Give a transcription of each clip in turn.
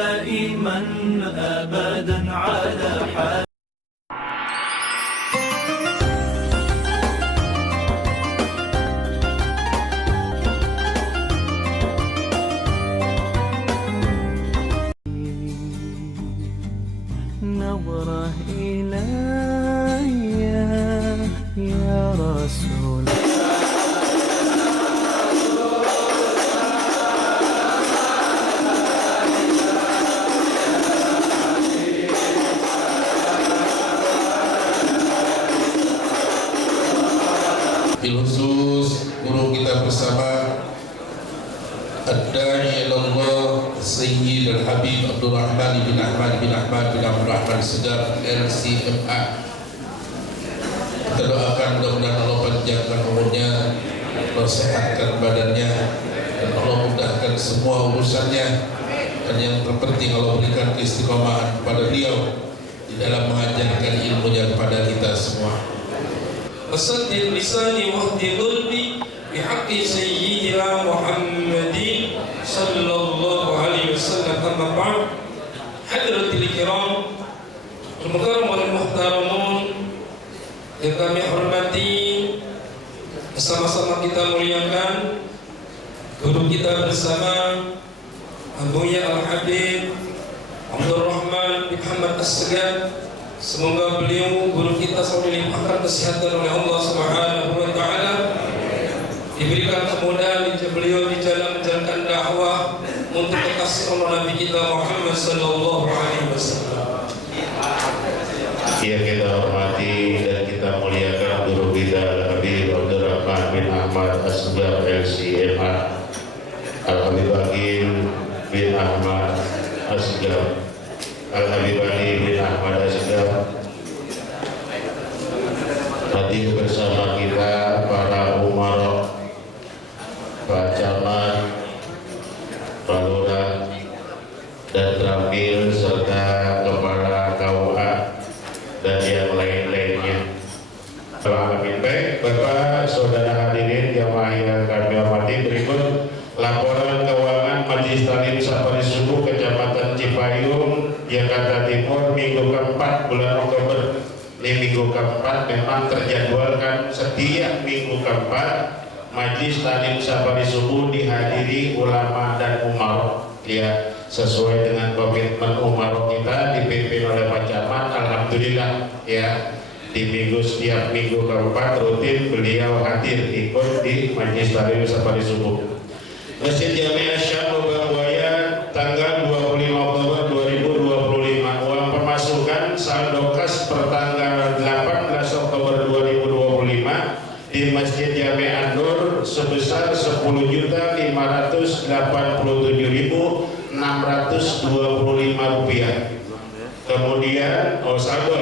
دائما أبدا على حال. نظرة إلي يا رسول Bilkhusus guru kita bersama Ad-Da'i ilallah Sayyid Al-Habib Abdul Rahman bin Ahmad bin Ahmad bin Abdul Rahman Segar LCMA. Kita doakan mudah-mudahan Allah panjangkan umurnya, Allah sehatkan badannya, dan Allah mudahkan semua urusannya, dan yang terpenting Allah berikan keistiqomahan kepada beliau di dalam mengajarkan ilmunya kepada kita semua. Wasaddid lisani wahdi qalbi bihaqqi sayyidina Muhammadin sallallahu alaihi wasallam. Amma ba'd, hadratil kiram al-mukarram wal muhtaramun yang kami hormati, bersama-sama kita muliakan guru kita bersama Abuya Al-Habib Abdul Rahman bin Ahmad As-Segar. Semoga beliau guru kita selalu dilimpahkan kesehatan oleh Allah Subhanahu wa taala, diberikan kemudahan beliau di jalan menjalankan dakwah untuk kekasih Allah Nabi kita Muhammad sallallahu alaihi wasallam. Yang kita hormati dan kita muliakan guru kita Habib Abdul Rahman bin Ahmad As-Segar LCMA, Al-Habib Aqil bin Ahmad As-Segar, Al-Habib Ali bin Ahmad As-Segar. Hadir bersama kita para umarok, Pak Camat, Pak Lurah, dan Tramil, serta kepala KUA dan yang lain-lainnya. Amin. Baik, Bapak, Saudara hadirin jamaah yang kami hormati, berikut laporan keuangan Majelis Talim Safari Subuh Kecamatan Cipayung, Jakarta Timur, minggu keempat bulan Oktober. Ini minggu keempat memang terjadwalkan setiap minggu keempat Majelis Talim Safari Subuh dihadiri ulama dan umarok, ya, sesuai dengan komitmen umarok kita dipimpin oleh Pak Camat. Alhamdulillah, ya, di setiap minggu keempat rutin beliau hadir ikut di Majelis Talim Safari Subuh. Masjid Jami'ah Syam Lubang Buaya, tanggal 25 Oktober 2025. Uang pemasukan saldo kas per tanggal 18 Oktober 2025 di Masjid Jami'ah Nur sebesar 10.587.625 rupiah. Kemudian saldo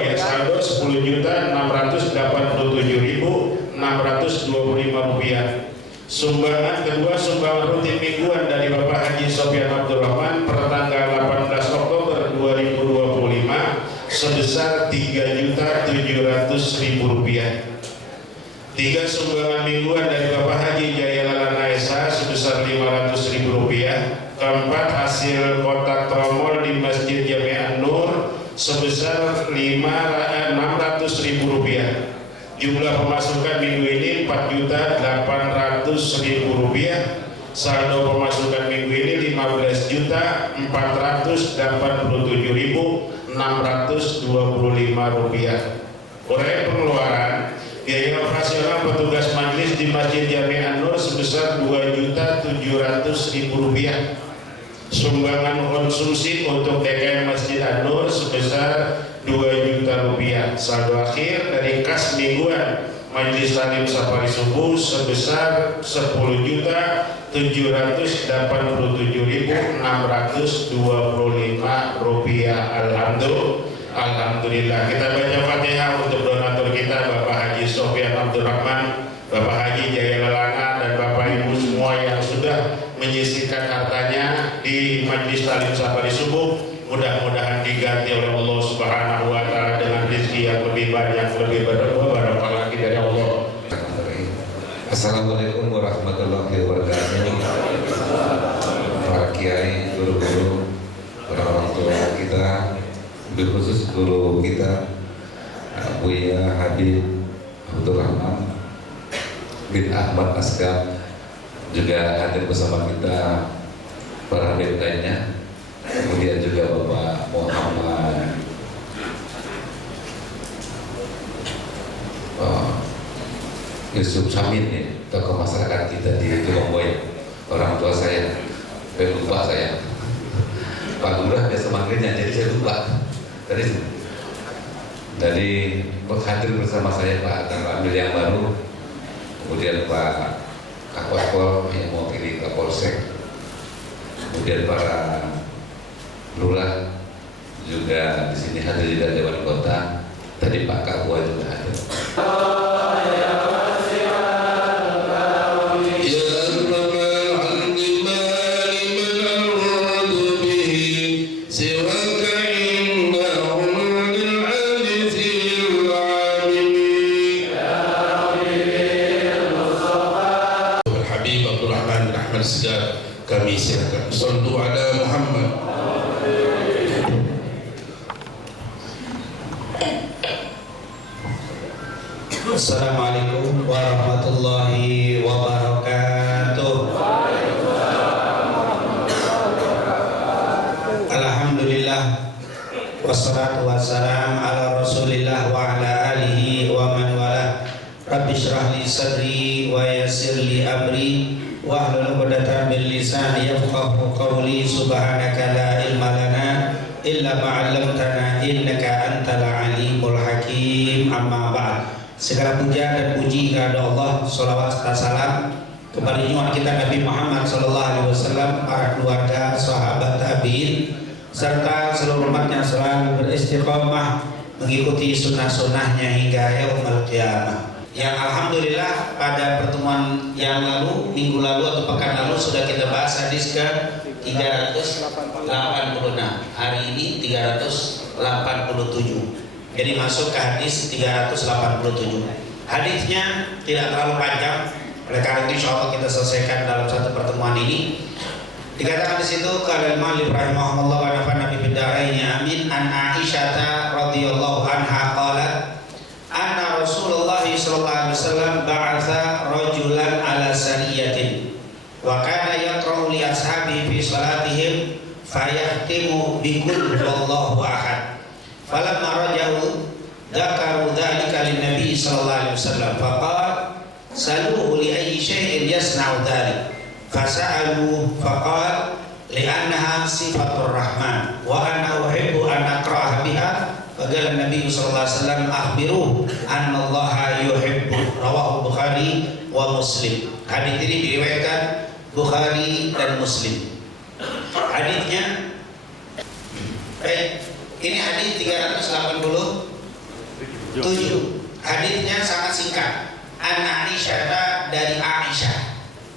10.687.625 rupiah. Sumbangan kedua, sumbangan rutin mingguan dari Bapak Haji Sofyan Abdul Rahman per tanggal 18 Oktober 2025 sebesar 3.700.000 rupiah. 3 sumbangan mingguan dari Bapak Haji Jaya Lalana Esa sebesar 500.000 rupiah. Keempat, hasil kotak tromol di Masjid Jami'ah Nur sebesar 600.000 rupiah. Jumlah pemasukan minggu ini 4.800.000 rupiah. Saldo pemasukan minggu ini 15.487.625 rupiah. Uraian pengeluaran, biaya operasional petugas majelis di Masjid Jami'ah Nur sebesar 2.700.000 rupiah. Sumbangan konsumsi untuk DKM Masjid An-Nur sebesar 2 juta rupiah. Saldo akhir dari kas mingguan Majelis Talim Safari Subuh sebesar 10.087.625 rupiah. Alhamdulillah. Kita baca Fatihah untuk donatur kita, Bapak Haji Sofyan Abdul Rahman, Bapak Haji Jaya Lalana, dan Bapak Ibu semua yang sudah menyisihkan hartanya di Majelis Talim Safari Subuh. Mudah-mudahan diganti oleh Allah Subhanahu wa taala dengan rezeki yang lebih banyak, lebih berkah lagi dari Allah. Assalamualaikum warahmatullahi wabarakatuh. Para kiai, guru-guru, para lebih khusus guru kita Buya Habib Abdurrahman bin Ahmad Asgar juga hadir bersama kita, para Habib lainnya, kemudian juga Bapak Muhammad Yusuf Samin ya, tokoh masyarakat kita di Tulungboy, orang tua saya, lupa saya, Pak Lurah biasa manggilnya, jadi saya lupa. Dari hadir bersama saya Pak Amil yang baru, kemudian Pak Kapolpol yang mewakili Kapolsek, kemudian para lurah juga di sini hadir, juga Dewan Kota, tadi Pak Kapua juga hadir. Kami silakan sallu ala Muhammad. Assalamualaikum warahmatullahi wabarakatuh. Alhamdulillah wassalatu wassalam ala Rasulillah wa ala alihi wa man wala. Rabbi shrah li sadri wa yassir li amri wahlul 'uqdatam min lisani yafqahu qawli. Subhanaka la ilma lana illa ma 'allamtana innaka antal alimul hakim. Amma ba'd. Segala puja dan puji kepada Allah, salawat serta salam kepada junjungan kita Nabi Muhammad sallallahu alaihi wasallam, para keluarga, sahabat, tabi'in serta seluruh umatnya selalu beristiqomah mengikuti sunnah-sunnahnya hingga yaumul qiyamah. Yang alhamdulillah pada pertemuan yang lalu, minggu lalu atau pekan lalu sudah kita bahas hadis ke 386. Hari ini 387. Jadi masuk ke hadis 387. Hadisnya tidak terlalu panjang, oleh karena itu insyaallah kita selesaikan dalam satu pertemuan ini. Dikatakan di situ qala al-mu'allif rahimahullah wa nafa'ana bi bid'aihi amin, an Aisyah radhiyallahu anha qalat anna Rasulullah sallallahu alaihi wasallam ba'atha rajulan ala sariyatin wa kana yaqra'u li ashabi fi salatihim fayahtimu bi qul huwallahu ahad. Falamma raja'u dzakaru dzalika lin nabi sallallahu alaihi wasallam faqala saluhu li ayyi shay'in yasna'u dzalik fasa'alu faqala li'annaha sifatur rahman wa ana uhibbu an aqra'aha biha. Faqala Nabi sallallahu alaihi wasallam akhbiru annallaha yuhibbu. Rawahu Bukhari wa Muslim. Hadis ini diriwayatkan Bukhari dan Muslim. Hadisnya ini hadis 387. Hadisnya sangat singkat. An Aisyah, dari Aisyah.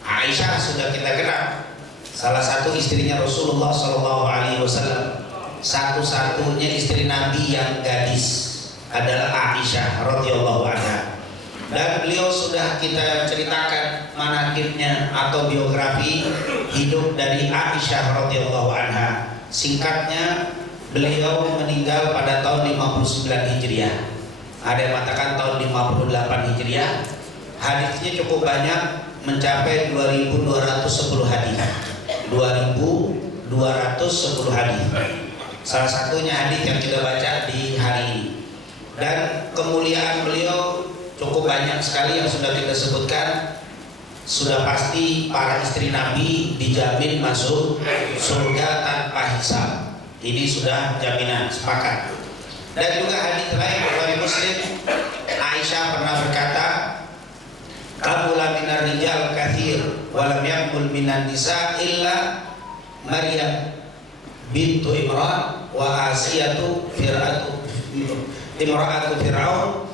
Aisyah sudah kita kenal, salah satu istrinya Rasulullah sallallahu alaihi wasallam. Satu-satunya istri Nabi yang gadis adalah Aisyah radhiyallahu anha. Dan beliau sudah kita ceritakan manaqibnya atau biografi hidup dari Aisyah radhiyallahu anha. Singkatnya, beliau meninggal pada tahun 59 Hijriah. Ada yang mengatakan tahun 58 Hijriah. Hadisnya cukup banyak, mencapai 2210 hadis. 2210 hadis. Salah satunya hadis yang kita baca di hari ini. Dan kemuliaan beliau cukup banyak sekali yang sudah kita sebutkan. Sudah pasti para istri Nabi dijamin masuk surga tanpa hisab. Ini sudah jaminan, sepakat. Dan juga hadis lain Bukhari Muslim, Aisyah pernah berkata, "Qabula minar rijal katsir wa lam yaqbul minan nisa illa Maryam bintu Imran wa Asiyatu imra'atu Fir'aun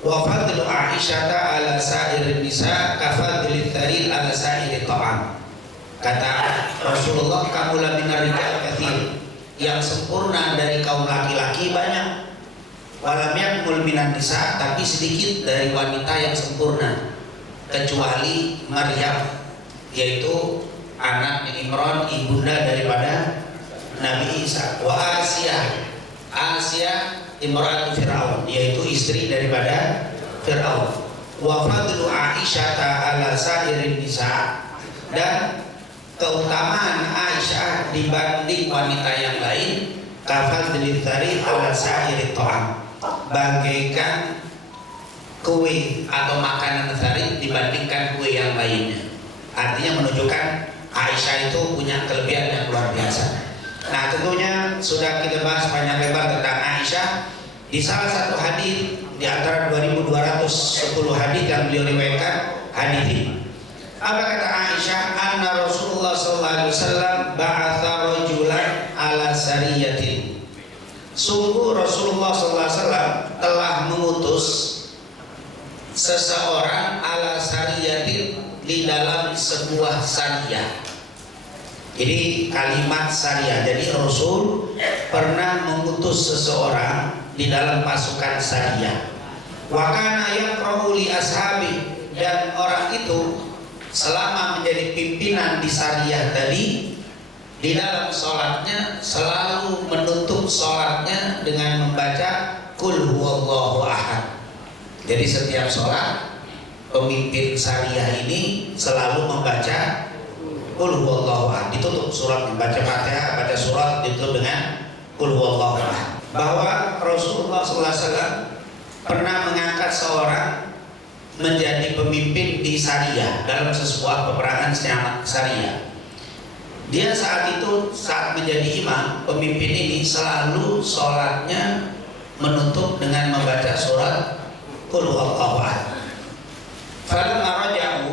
wa fadlu Aisyata ala sa'irin nisa ka fadli tharil ala sa'iri ta'am." Kata Rasulullah, "Qabula minar rijal katsir." Yang sempurna dari kaum laki-laki banyak. Walam yakmul minan nisa, tapi sedikit dari wanita yang sempurna, kecuali Maryam, yaitu anak Imran, ibunda daripada Nabi Isa. Wa Asiyah, Asia imra'atu Fir'aun, yaitu istri daripada Fir'aun. Wa fadlu Aisyah ala sairin nisa, dan keutamaan Aisyah dibanding wanita yang lain kafadli tsari ala sairit ta'am, bagaikan kue atau makanan tsari dibandingkan kue yang lainnya. Artinya menunjukkan Aisyah itu punya kelebihan yang luar biasa. Nah, tentunya sudah kita bahas panjang lebar tentang Aisyah di salah satu hadis di antara 2210 hadis yang beliau riwayatkan, hadis ini. Apa kata Aisyah? Anna Rasulullah sallallahu alaihi wasallam ba'atha rajulan ala sariyatin. Sungguh Rasulullah sallallahu alaihi wasallam telah mengutus seseorang ala sariyatin, di dalam sebuah sariyah. Jadi kalimat syariah. Jadi Rasul pernah mengutus seseorang di dalam pasukan syariah. Wa kana yaqra'u li ashabi, dan orang itu selama menjadi pimpinan di syariah tadi, di dalam sholatnya selalu menutup sholatnya dengan membaca Qul huwallahu ahad. Jadi setiap sholat pemimpin syariah ini selalu membaca Qul huwallahu ahad, ditutup surat, membaca Fatihah, baca surat ditutup dengan Qul huwallahu ahad. Bahwa Rasulullah SAW pernah mengangkat seorang menjadi pemimpin di syariah dalam sebuah peperangan syariah. Dia saat itu, saat menjadi imam, pemimpin ini selalu sholatnya menutup dengan membaca surat Qul huwallahu ahad. Falamma raja'u,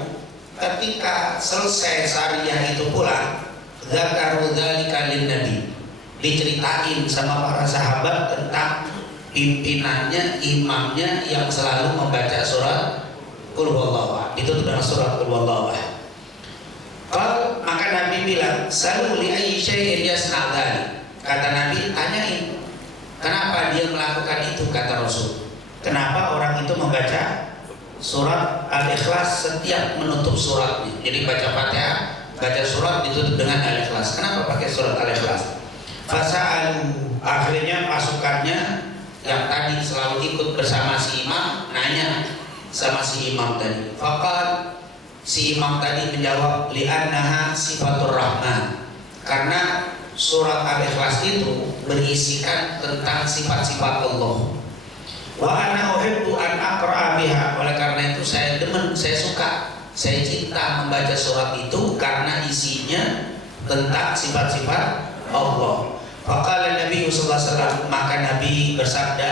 ketika selesai syariah itu pulang, dzakaru dzalika lin-nabi, diceritain sama para sahabat tentang pimpinannya, imamnya yang selalu membaca surat Qul huwallahu ahad, itu dengan surat Qul huwallahu ahad. Maka Nabi bilang, salu li ayyi syai'in yasna dzalik. Kata Nabi, tanyain kenapa dia melakukan itu, kata Rasul. Kenapa orang itu membaca surat Al-Ikhlas setiap menutup suratnya? Jadi baca Fatihah, baca surat ditutup dengan Al-Ikhlas. Kenapa pakai surat Al-Ikhlas? Fasa'alu, akhirnya pasukannya yang tadi selalu ikut bersama si imam nanya sama si imam tadi. Faqal, si imam tadi menjawab, li'annaha sifatur rahman, karena surat Al-Ikhlas itu berisikan tentang sifat-sifat Allah. Wa ana uhibbu an aqra'a biha, oleh karena itu saya demen, saya suka, saya cinta membaca surat itu karena isinya tentang sifat-sifat Allah. Faqala Nabi sallallahu alaihi wasallam, maka Nabi bersabda,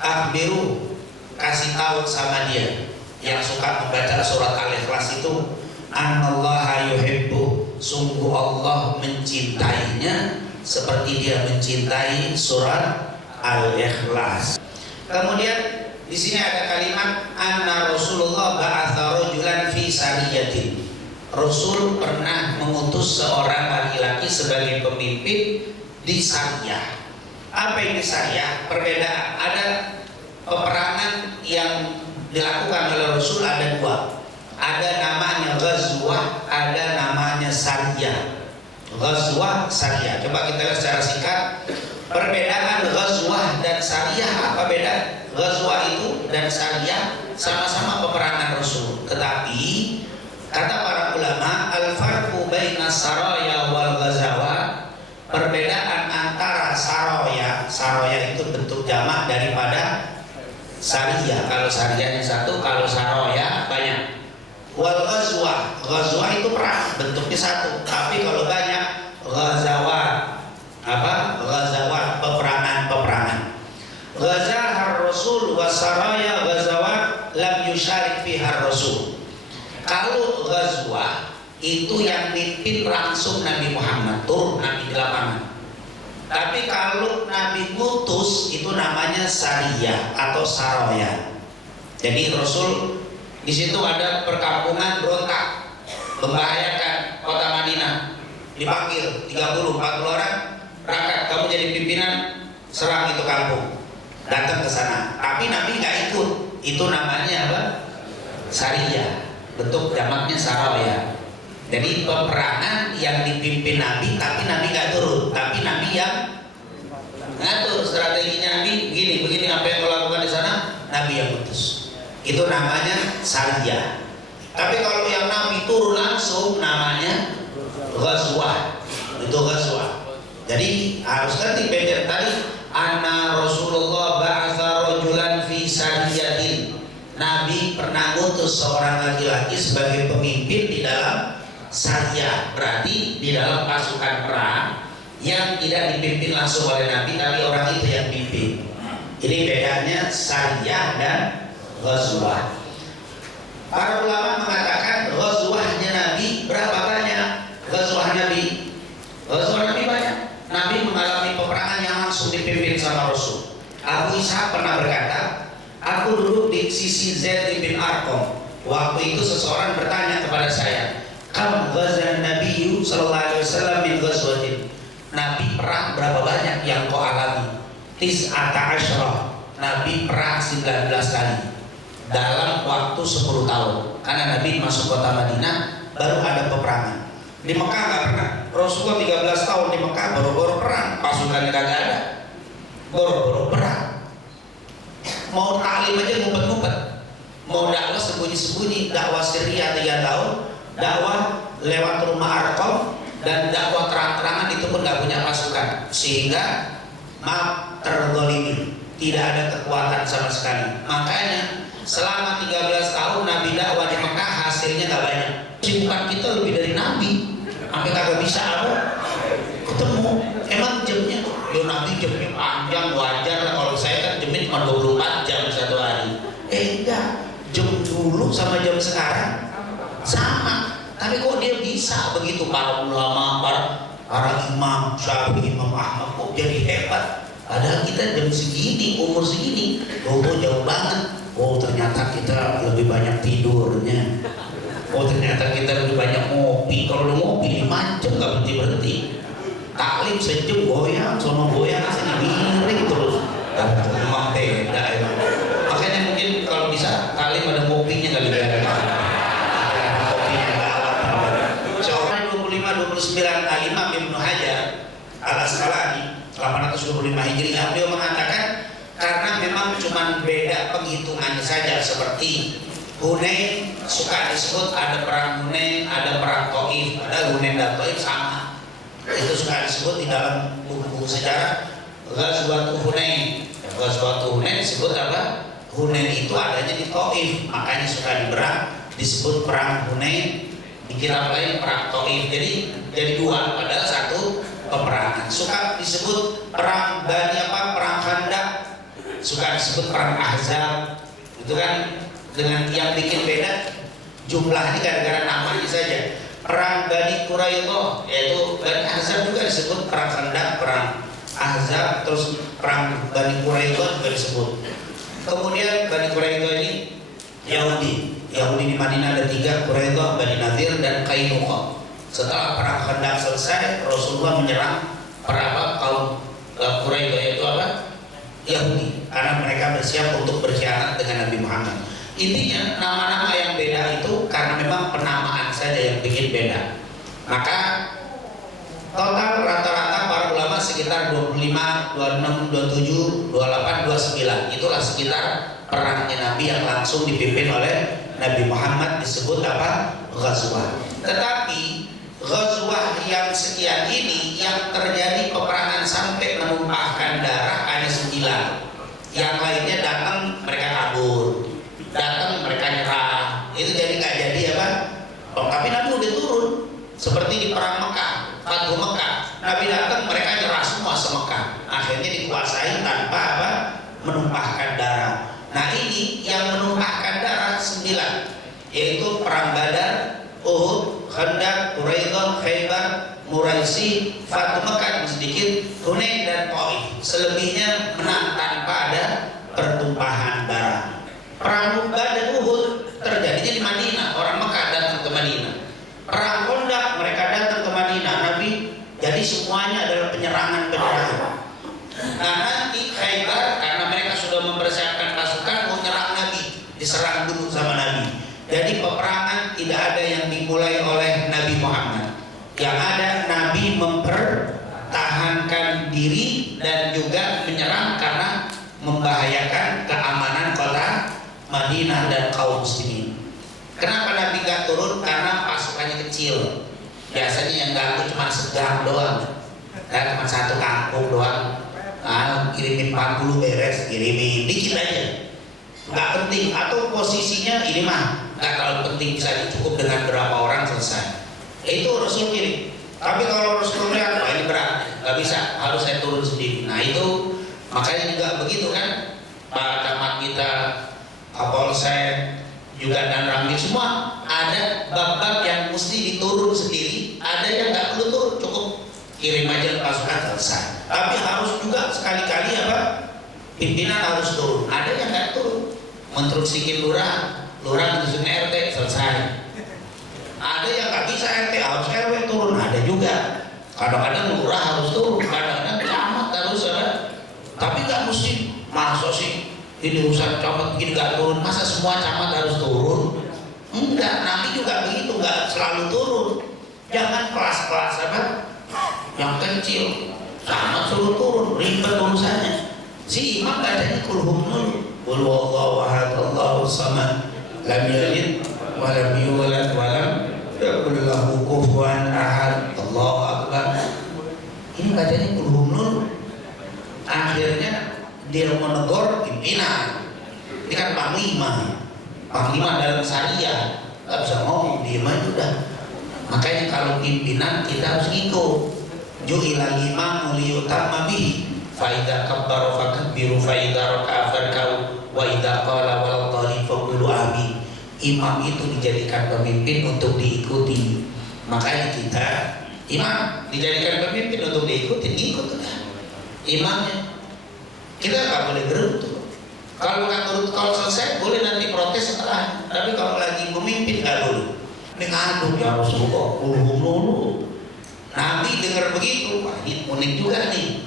akhbiru, kasih tahu sama dia yang suka membaca surat Al-Ikhlas itu, annallaha yuhibbu, sungguh Allah mencintainya seperti dia mencintai surat Al-Ikhlas. Kemudian di sini ada kalimat anna Rasulullah ba'atha rajulan fi sariyatin. Rasul pernah mengutus seorang laki-laki sebagai pemimpin di syariah. Apa ini syariah? Perbedaan. Ada peperangan yang dilakukan oleh Rasul, ada dua. Ada namanya ghazwah, ada namanya syariah. Ghazwah, syariah. Coba kita lihat secara singkat perbedaan ghazwah dan syariah. Apa beda? Ghazwah itu dan syariah sama-sama peperangan Rasul, tetapi kata para ulama, al-farqu baina saraya wal ghazawat, perbedaan antara saroya itu bentuk jamak daripada syariah. Kalau syariahnya satu, kalau saroya banyak. Wal ghazwah itu perang, bentuknya satu, tapi kalau banyak ghazawat. Apa? Ghazawat, peperangan. Ghazahar Rasul wa saraya ghazawat lam yusharik fiha Rasul. Kalau ghazwah itu yang mimpin langsung Nabi Muhammad, turun Nabi di lapangan. Tapi kalau Nabi ngutus itu namanya sariyah atau saraya. Jadi Rasul di situ ada perkampungan berontak, membahayakan kota Madinah. Dipanggil 30-40 orang, berangkat, kamu jadi pimpinan, serang itu kampung, datang ke sana. Tapi Nabi nggak ikut. Itu namanya apa? Sariyah. Bentuk jamaknya saraya. Jadi peperangan yang dipimpin Nabi, tapi Nabi nggak turun, tapi Nabi yang ngatur strateginya namanya sariyah. Tapi kalau yang Nabi turun langsung namanya ghazwah. Itu ghazwah. Jadi harus ngerti beda tadi. Anna Rasulullah ba'atha rajulan fi sariyatin. Nabi pernah ngutus seorang laki-laki sebagai pemimpin di dalam sariyah. Berarti di dalam pasukan perang yang tidak dipimpin langsung oleh Nabi, tapi orang itu yang pimpin. Ini bedanya sariyah dan ghazwah. Para ulama mengatakan ghazwahnya Nabi berapa banyak? Ghazwah Nabi banyak. Nabi mengalami peperangan yang langsung dipimpin sama Rasul. Abu Ishaq pernah berkata, aku duduk di sisi Zaid bin Arqam. Waktu itu seseorang bertanya kepada saya, kam ghazan Nabi sallallahu alaihi wasallam min ghazwatin. Nabi perang berapa banyak yang kau alami? Tis'ata asyrah. Nabi perang 19 kali dalam waktu 10 tahun. Karena Nabi masuk kota Madinah baru ada peperangan. Di Mekah nggak pernah. Rasulullah 13 tahun di Mekah boro-boro perang, pasukannya kagak ada. Boro-boro perang. Mau taklim aja ngumpet-ngumpet. Mau dakwah sembunyi-sembunyi. Dakwah Syria 3 tahun, dakwah lewat rumah Arqam, dan dakwah terang-terangan itu pun nggak punya pasukan. Sehingga maaf terzalimi, tidak ada kekuatan sama sekali. Makanya selama 13 tahun Nabi dakwah di Mekah hasilnya nggak banyak. Sibukan kita lebih dari Nabi, sampai kagak bisa apa ketemu. Emang jamnya, yo Nabi jamnya panjang, wajar lah. Kalau saya kan jamnya cuma 24 jam satu hari. Enggak, jam dulu sama jam sekarang sama. Tapi kok dia bisa begitu? Para ulama, para imam, Syafi'i, Imam Ahmad kok jadi hebat. Padahal kita jam segini, umur segini, jauh banget. Oh ternyata kita lebih banyak tidurnya. Oh ternyata kita lebih banyak ngopi. Kalau lu ngopi 5 jam gak berhenti. Taklim sejam goyang, sono goyang sini miring terus. Memang beda emang. Makanya mungkin kalau bisa taklim ada ngopinya kali ya. Kopinya gak. Soalnya 25-29 Imam Ibnu Hajar Al-Asqalani 825 Hijriah, beliau mengatakan karena memang cuma beda penghitungannya saja. Seperti Hunain suka disebut ada perang Hunain, ada perang Taif, ada Hunain dan Taif sama. Itu suka disebut di dalam buku sejarah Ghazwatul Hunain. Ghazwatul Hunain disebut apa? Hunain itu adanya di Taif, makanya suka disebut perang Hunain. Di kitab lain perang Taif. Jadi dua, padahal satu peperangan. Suka disebut perang perang Khandaq, suka disebut perang Ahzab. Itu kan dengan yang bikin beda jumlahnya gara-gara namanya saja. Perang Bani Quraidah, yaitu Bani Ahzab juga disebut perang Khandaq, perang Ahzab, terus perang Bani Quraidah juga disebut. Kemudian Bani Quraidah ini Yahudi di Madinah ada 3, Quraidah, Bani Nadir, dan Qainuqa. Setelah perang Khandaq selesai, Rasulullah menyerang kaum Quraidah, yaitu apa? Yahudi, karena mereka bersiap untuk berkhianat dengan Nabi Muhammad. Intinya nama-nama yang beda itu karena memang penamaan saja yang bikin beda. Maka total rata-rata para ulama sekitar 25, 26, 27, 28, 29. Itulah sekitar perangnya Nabi yang langsung dipimpin oleh Nabi Muhammad, disebut apa? Ghazwah. Tetapi ghazwah yang sekian ini yang terjadi peperangan sampai menumpahkan darah hanya 9. Yang lainnya datang mereka kabur, datang mereka nyerah. Itu jadi nggak jadi apa? Tapi Nabi udah turun. Seperti di perang Mekah, Fathu Mekah, Nabi datang mereka nyerah semua se-Mekah. Akhirnya dikuasai tanpa apa? Menumpahkan darah. Nah ini yang menumpahkan darah 9, yaitu perang Badar, Uhud, Khandaq, Quraidah, Khaybar, Muraisi, Fathu Mekah sedikit, Hunain dan Taif. Selebihnya menang tanpa ada pertumpahan darah. Perang Badar, Uhud terjadinya di Madinah, orang Mekah datang ke Madinah. Perang Khandaq mereka datang ke Madinah, Nabi. Jadi semuanya adalah penyerangan. Nah nanti Khaybar karena mereka sudah mempersiapkan pasukan mau nyerang Nabi, diserang dulu sama Nabi. Jadi peperangan tidak ada yang dimulai oleh Nabi Muhammad. Yang ada Nabi mempertahankan diri dan juga menyerang karena membahayakan keamanan kota Madinah. Madinah dan kaum muslimin. Kenapa Nabi gak turun? Karena pasukannya kecil. Biasanya yang ganggu cuma segang doang, cuma satu kampung doang. Kirimin 40 beres, kirimin dikit aja, nggak penting. Atau posisinya ini mah nggak terlalu penting, bisa cukup dengan berapa orang selesai. Itu Rasul kirim. Tapi kalau Rasul melihat, wah ini berat, nggak bisa, harus saya turun sendiri. Nah itu makanya juga begitu kan, Pak Camat kita, Kapolsek juga dan Ramil semua ada bab-bab yang mesti diturun sendiri, ada yang nggak perlu turun, cukup kirim aja pasukan selesai. Tapi harus juga sekali-kali pimpinan harus turun. Ada yang nggak turun, menginstruksikan lurah menginstruksikan RT selesai. Ada yang nggak bisa RT, harus RW turun. Ada juga. Kadang-kadang lurah harus turun, kadang-kadang camat harus ada. Tapi nggak mesti, masa sih ini urusan camat begini nggak turun, masa semua camat harus turun? Enggak, Nabi juga begitu, nggak selalu turun. Jangan kelas-kelas yang kecil camat suruh turun, ribet urusannya. Si imam bacanya kulhum dulu, qul huwallahu ahad Allahu samad lam yalid wa lam yulad wa lam yakul lahu kufuwan ahad Allahu akbar. Ini bacanya kulhum dulu. Akhirnya dia menegur pimpinan. Ini kan panglima dalam syariah, nggak bisa ngomong, diem aja udah. Makanya kalau pimpinan kita harus ngikut. Ju'ilal imamu liyutamma bihi fa idza kabbara fakabbiru fa idza raka'a farka'u wa idza qala wal dhalin faqulu amin. Imam itu dijadikan pemimpin untuk diikuti. Makanya kita imam dijadikan pemimpin untuk diikuti, ikut udah imamnya. Kita nggak boleh gerutu. Kalau nggak gerutu, kalau selesai boleh nanti protes setelah. Tapi kalau lagi memimpin nggak boleh. Ini ngadu ya Rasulullah, dulu. Nabi dengar begitu, wah ini unik juga nih.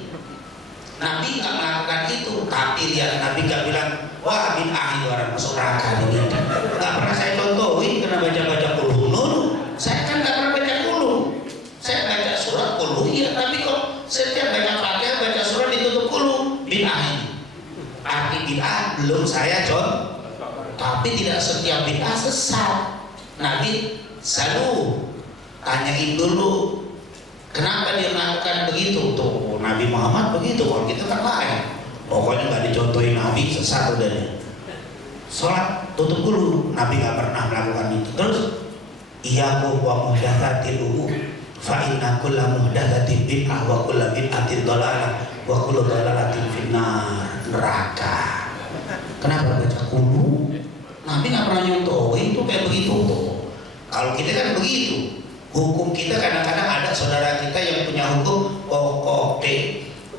Nabi nggak melakukan itu, tapi lihat Nabi nggak bilang, wah bid'ah orang masuk neraka ini. Nggak pernah saya contohin karena baca kulhu. Saya kan nggak pernah baca kulhu. Saya baca surat kulhu ya, tapi kok setiap baca Fatihah baca surat ditutup kulhu, bid'ah ini. Arti bid'ah belum saya contoh, tapi tidak setiap bid'ah sesat. Nabi selalu tanyain dulu, kenapa dia melakukan begitu? Tuh Nabi Muhammad begitu, kalau kita kan lain. Pokoknya nggak dicontohin Nabi, sesat udah deh. Sholat tutup dulu, Nabi nggak pernah melakukan itu. Terus iyyakum wa muhdatsatil umur fa inna kulla muhdatsatin bid'ah wa kullu bid'atin dhalalah wa kullu dhalalatin finnar. Neraka. Kenapa baca kudu? Nabi nggak pernah nyontohin tuh kayak begitu tuh. Kalau kita kan begitu. Hukum kita kadang-kadang ada saudara kita yang punya hukum pokok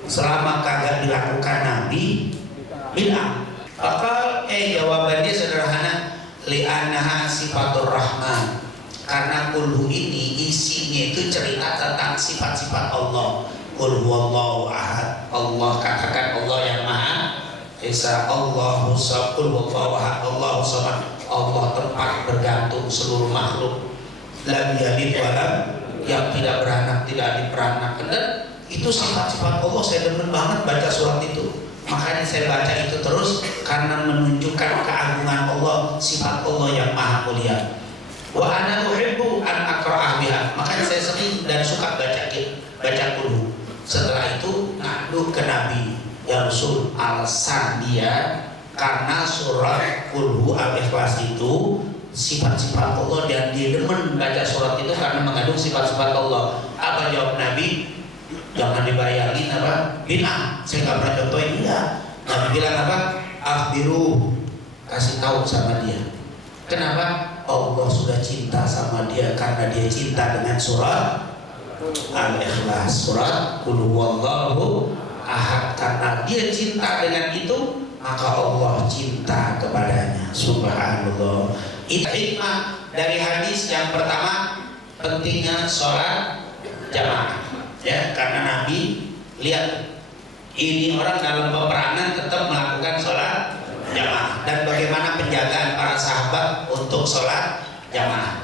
selama kagak dilakukan Nabi bid'ah. Maka jawabannya sederhana, li'annaha sifatur rahman. Karena kulhu ini isinya itu cerita tentang sifat-sifat Allah. Qul huwallahu ahad. Allah, katakan Allah yang Maha Esa. Allahu samad. Qul huwallahu ahad Allahu samad. Allah tempat bergantung seluruh makhluk. Lam yalid wa lam, yang tidak beranak, tidak diperanakan. Dan itu sifat-sifat Allah. Saya demen banget baca surat itu. Makanya saya baca itu terus karena menunjukkan keagungan Allah, sifat Allah yang maha mulia. Wa ana uhibbu an aqra'ah biha. Makanya saya sering dan suka baca kulhu. Setelah itu ngadu ke Nabi, ya Rasul, alasan dia karena surat kulhu al-ikhlas itu sifat-sifat Allah dan dia demen baca surat itu karena mengandung sifat-sifat Allah. Apa jawab Nabi? Jangan dibayangin bid'ah. Saya nggak pernah contohin, enggak. Nabi bilang apa? Akhbiru, kasih tahu sama dia. Kenapa? Allah sudah cinta sama dia karena dia cinta dengan surat Al-Ikhlas, surat Qul huwallahu ahad. Karena dia cinta dengan itu, maka Allah cinta kepadanya. Subhanallah. Itu hikmah dari hadis yang pertama, pentingnya sholat jamaah. Ya, karena Nabi lihat ini orang dalam peperangan tetap melakukan sholat jamaah, dan bagaimana penjagaan para sahabat untuk sholat jamaah.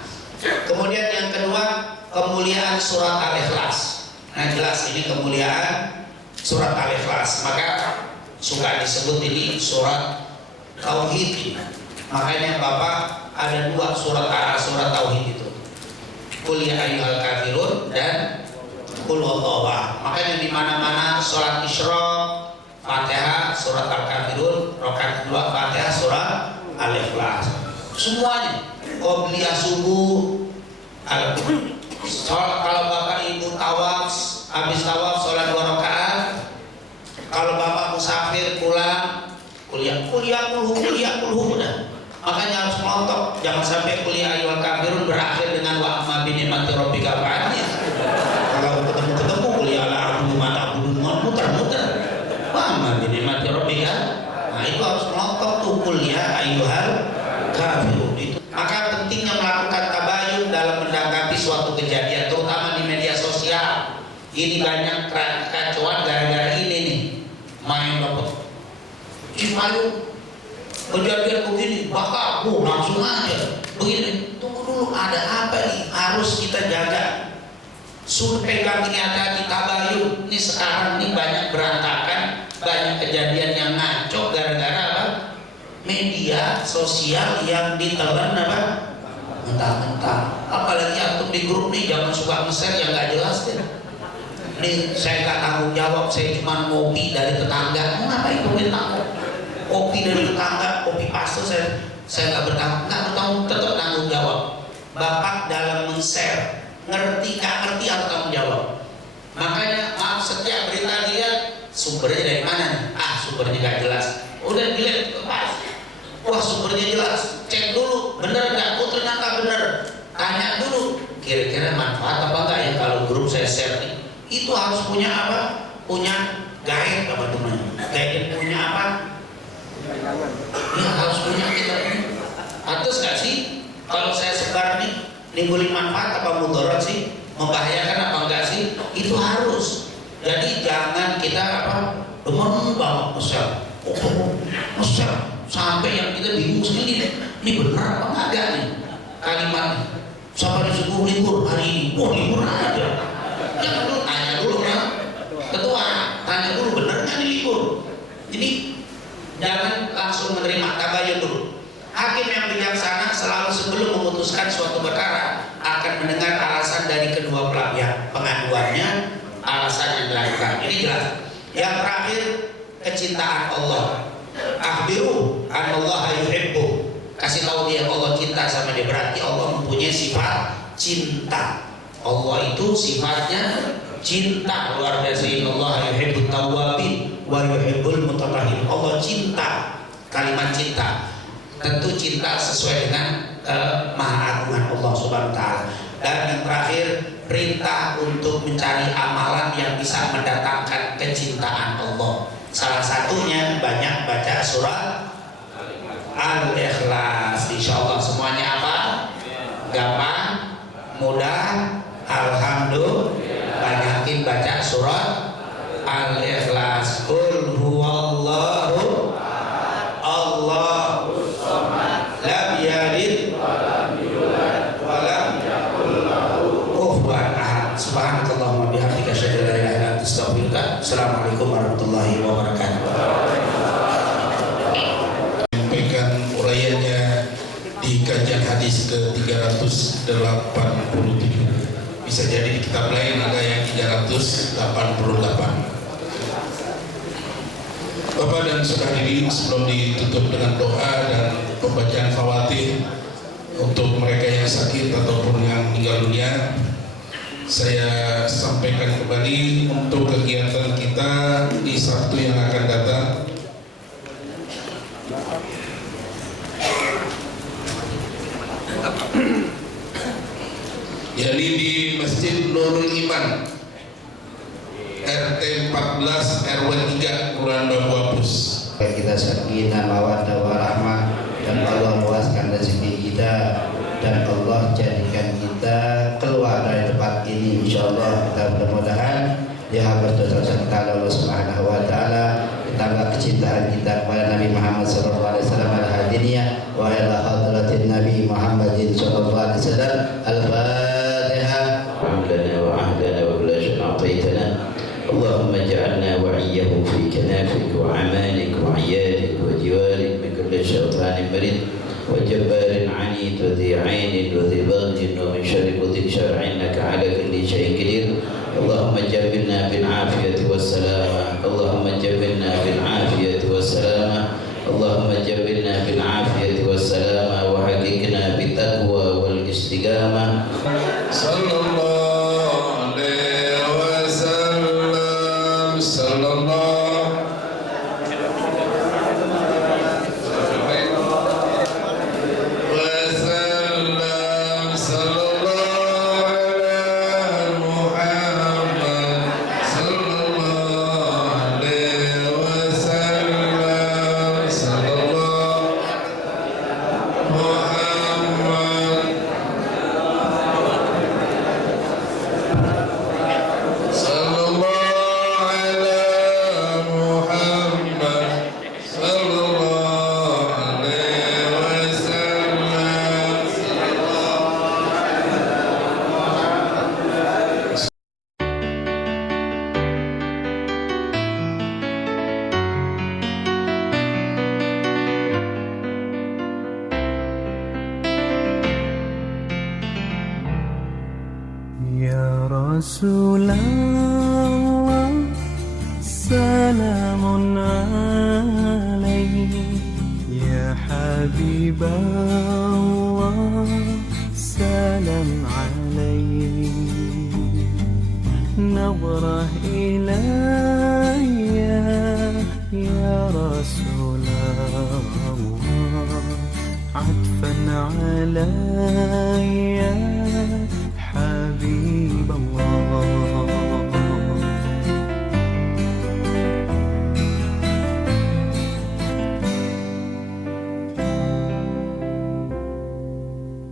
Kemudian yang kedua, kemuliaan surat Al-Ikhlas. Nah jelas ini kemuliaan surat Al-Ikhlas, maka suka disebut ini surat tauhid. Makanya Bapak ada 2 surat tauhid itu. Qul ya ayyuhal kafirun dan Qul huwallahu ahad. Makanya di mana-mana salat Isra Fatihah surat Al-Kafirun, rakaat kedua Fatihah surat Al-Ikhlas. Semuanya. Qobliyah subuh. Kalau Bapak Ibu tawaf, habis tawaf sholat 2 rakaat. Kalau Bapak musafir pulang, kuliah kulhu dah. Makanya harus melontok, jangan sampai kuliah ayyuhal kafirun berakhir dengan wa amma bi ni'mati rabbika fa'addith. Kalau ketemu kuliah la a'budu ma ta'budun, muter-muter. Wa amma bi ni'mati rabbika. Nah, itu harus melontok tuh kuliah ayyuhal kafirun itu. Maka pentingnya melakukan tabayun dalam menanggapi suatu kejadian, terutama di media sosial. Ini banyak kekacauan gara-gara ini nih. Main dapat Cipayung kejadian begini, bakal langsung aja begini. Tunggu dulu, ada apa nih? Harus kita jaga. Suruh pegang ini, hati-hati tabayun. Ini sekarang ini banyak berantakan, banyak kejadian yang ngaco gara-gara apa? Media sosial yang ditelan apa? Mentah-mentah. Apalagi antum di grup nih, jangan suka nge-share yang nggak jelas deh. Nih saya nggak tanggung jawab, saya cuma ngopi dari tetangga. Mau ngapain ngopi tanggung? Kopi dari tetangga, kopi paste saya nggak bertanggung, tetap tanggung jawab. Bapak dalam men-share, ngerti nggak ngerti harus tanggung jawab. Makanya maaf, setiap berita dia sumbernya dari mana nih? Sumbernya nggak jelas. Udah dilihat lepas. Wah, sumbernya jelas. Cek dulu, bener nggak? Ternyata bener. Tanya dulu, kira-kira manfaat apa nggak ya kalau grup saya share nih? Itu harus punya apa? Punya guide apa namanya? Guide punya apa? Ya harus punya kita. Pantes nggak sih kalau saya sebar nih nimbulin manfaat apa mudarat sih? Membahayakan apa enggak sih? Itu harus. Jadi jangan kita apa? Demen banget nge-share. Nge-share sampai yang kita bingung sendiri. Ini benar apa enggak nih kalimatnya? Sampai disuruh libur hari ini. Wah, libur aja. Jangan dulu, tanya dulu kan ketua, tanya dulu bener nggak nih libur. Jadi jangan langsung menerima, tabayun dulu. Hakim yang bijaksana selalu sebelum memutuskan suatu perkara akan mendengar alasan dari kedua belah pihak pengaduannya, alasan yang dilakukan. Ini jelas. Yang terakhir, kecintaan Allah. Akhbiru anallaha yuhibbu. Kasih tahu dia Allah cinta sama dia, berarti Allah mempunyai sifat cinta. Allah itu sifatnya cinta, luar biasa. Allah yuhibbut tawwabin wa yuhibbul mutatahhirin. Allah cinta, kalimat cinta. Tentu cinta sesuai dengan maha-agungan Allah Subhanahu wa taala. Dan yang terakhir, perintah untuk mencari amalan yang bisa mendatangkan kecintaan Allah. Salah satunya banyak baca surat Al-Ikhlas. Insyaallah semuanya apa? Gampang, mudah. Alhamdulillah, banyakin baca surat Al-Ikhlas. Qul huwallahu Allahu samad, lam yalid wa lam yulad wa lam yakul lahu kufuwan ahad. Subhanakallahumma bihamdika asyhadu an la ilaha illa anta astaghfiruka. Assalamualaikum warahmatullahi wabarakatuh. Menyampaikan uraiannya di kajian hadis ke-387. Bisa jadi di kitab lain ada yang 388. Bapak dan saudara hadirin, sebelum ditutup dengan doa dan pembacaan fawatih untuk mereka yang sakit ataupun yang meninggal dunia, saya sampaikan kembali untuk kegiatan kita di Sabtu yang akan datang. Jadi di Masjid Nurul Iman RT 14 RW 3 Kelurahan Bambu Apus. Kita sakinah mawaddah warahmah, dan Allah luaskan rezeki kita, dan Allah jadikan kita keluar dari tempat ini insyaallah. Kita mudah-mudahan dihabiskan Allah Subhanahu wa taala, ditambah kecintaan kita kepada Nabi Muhammad sallallahu alaihi wasallam al-hadiniyah wa ila hadratin Nabi Muhammadin sallallahu alaihi wasallam. Al-Fatihah. عهدنا وعهدنا وبلاش أعطيتنا اللهم اجعلنا وعيه في كنافك وعمانك وعيالك وجوارك من كل شيطان مريد وجبار عنيد وذي عين وذي بغي ومن شر مذل شر إنك على كل شيء قدير. اللهم جبلنا بالعافية والسلامة، اللهم جبلنا بالعافية والسلامة، اللهم جبلنا بالعافية والسلامة وحققنا بالتقوى والاستقامة. صلى الله عليه وسلم، صلى الله Ya Rasulullah, salamun alaik. Ya Habiballah, salam alaik. Nadrah ilayya ya Rasulullah, atfan alayya حبيب الله.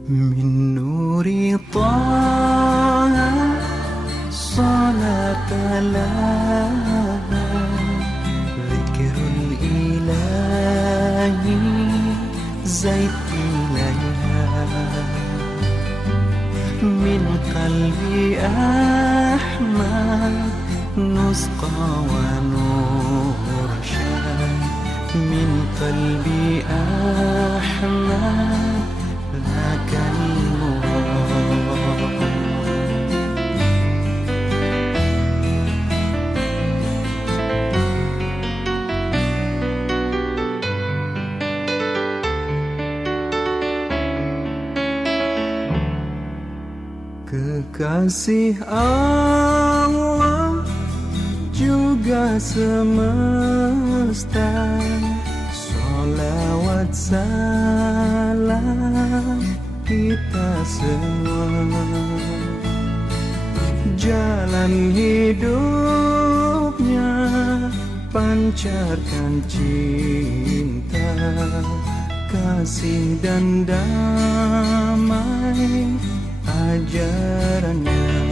من نور طه صلاة لها، ذكر الإله زيت إليها. من قلبي أحمد نسقى ونرشد، من قلبي أحمد ذاك المراد. Kekasih Allah juga semesta, salawat salam kita semua. Jalan hidupnya pancarkan cinta, kasih dan damai ajarannya.